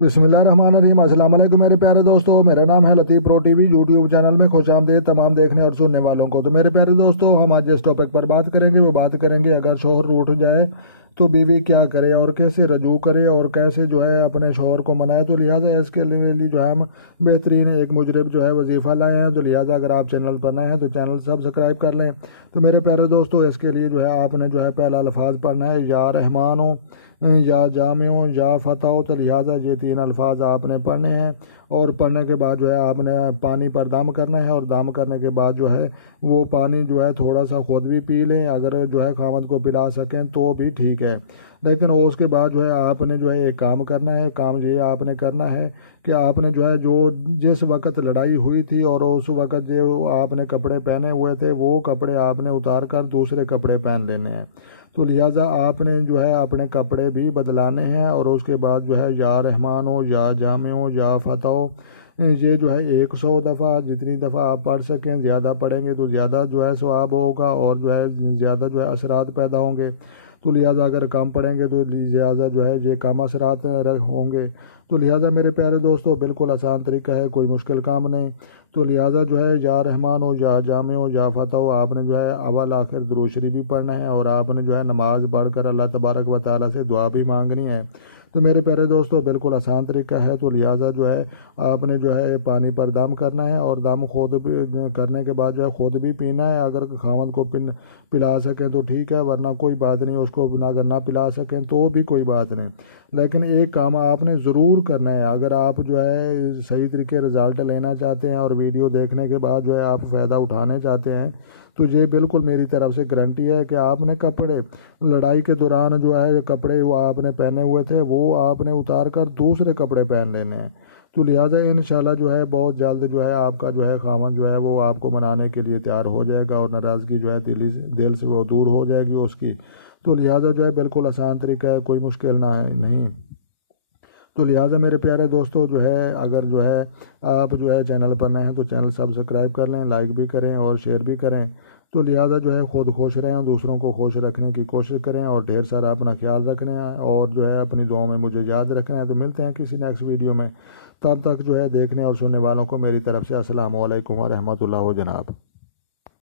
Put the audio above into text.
बिस्मिल्लाहिर्रहमानिर्रहीम। अस्सलाम वालेकुम मेरे प्यारे दोस्तों, मेरा नाम है लतीफ़ प्रो टीवी। यूट्यूब चैनल में खुश आमदीद तमाम देखने और सुनने वालों को। तो मेरे प्यारे दोस्तों, हम आज जिस टॉपिक पर बात करेंगे वो बात करेंगे अगर शौहर रूठ जाए तो बीवी क्या करे और कैसे रजू करे और कैसे जो है अपने शौहर को मनाए। तो लिहाजा इसके लिए जो है हम बेहतरीन एक मुजरिब जो है वजीफ़ा लाए हैं। तो लिहाजा अगर आप चैनल पर नए हैं तो चैनल सब्सक्राइब कर लें। तो मेरे प्यारे दोस्तों, इसके लिए जो है आपने जो है पहला अल्फाज पढ़ना है या रहमान हो या जामियों या फ़तह हो। तो लिहाजा ये तीन अल्फाज आपने पढ़ने हैं और पढ़ने के बाद जो है आपने पानी पर दम करना है और दम करने के बाद जो है वो पानी जो है थोड़ा सा खुद भी पी लें, अगर जो है खामद को पिला सकें तो भी ठीक है। लेकिन उसके बाद जो है आपने जो है एक काम करना है। काम ये आपने करना है कि आपने जो है जो जिस वक़्त लड़ाई हुई थी और उस वक़्त जो आपने कपड़े पहने हुए थे वो कपड़े आपने उतार कर दूसरे कपड़े पहन लेने हैं। तो लिहाजा आपने जो है अपने कपड़े भी बदलाने हैं और उसके बाद जो है या रहमान हो या जामे हो या फ़तह हो, ये जो है 100 दफ़ा जितनी दफ़ा आप पढ़ सकें। ज़्यादा पढ़ेंगे तो ज़्यादा जो है सवाब होगा और जो है ज़्यादा जो है असरात पैदा होंगे। तो लिहाजा अगर कम पढ़ेंगे तो लिहाजा जो है ये कम असरात होंगे। तो लिहाजा मेरे प्यारे दोस्तों, बिल्कुल आसान तरीका है, कोई मुश्किल काम नहीं। तो लिहाजा जो है या रहमान हो या जामे हो या फ़तह हो, आपने जो है अव्वल आखिर दुरूद शरीफ भी पढ़ना है और आपने जो है नमाज़ पढ़कर अल्लाह तबारक व तआला से दुआ भी मांगनी है। तो मेरे प्यारे दोस्तों, बिल्कुल आसान तरीका है। तो लिहाजा जो है आपने जो है पानी पर दम करना है और दम खुद भी करने के बाद जो है खुद भी पीना है। अगर खामद को पिला सकें तो ठीक है, वरना कोई बात नहीं, उसको अगर ना पिला सकें तो भी कोई बात नहीं। लेकिन एक काम आपने ज़रूर करना है, अगर आप जो है सही तरीके रिज़ल्ट लेना चाहते हैं और वीडियो देखने के बाद जो है आप फ़ायदा उठाने चाहते हैं, तो ये बिल्कुल मेरी तरफ से गारंटी है कि आपने कपड़े लड़ाई के दौरान जो है कपड़े वो आपने पहने हुए थे वो आपने उतार कर दूसरे कपड़े पहन लेने हैं। तो लिहाजा इंशाल्लाह जो है बहुत जल्द जो है आपका जो है खामन जो है वो आपको मनाने के लिए तैयार हो जाएगा और नाराज़गी जो है दिल से वो दूर हो जाएगी उसकी। तो लिहाजा जो है बिल्कुल आसान तरीका है, कोई मुश्किल ना है नहीं। तो लिहाजा मेरे प्यारे दोस्तों, जो है अगर जो है आप जो है चैनल पर नए हैं तो चैनल सब्सक्राइब कर लें, लाइक भी करें और शेयर भी करें। तो लिहाजा जो है खुद खुश रहें और दूसरों को खुश रखने की कोशिश करें और ढेर सारा अपना ख्याल रखना है और जो है अपनी दुआओं में मुझे याद रखना है। तो मिलते हैं किसी नेक्स्ट वीडियो में। तब तक जो है देखने और सुनने वालों को मेरी तरफ से अस्सलाम वालेकुम व रहमतुल्लाह जनाब।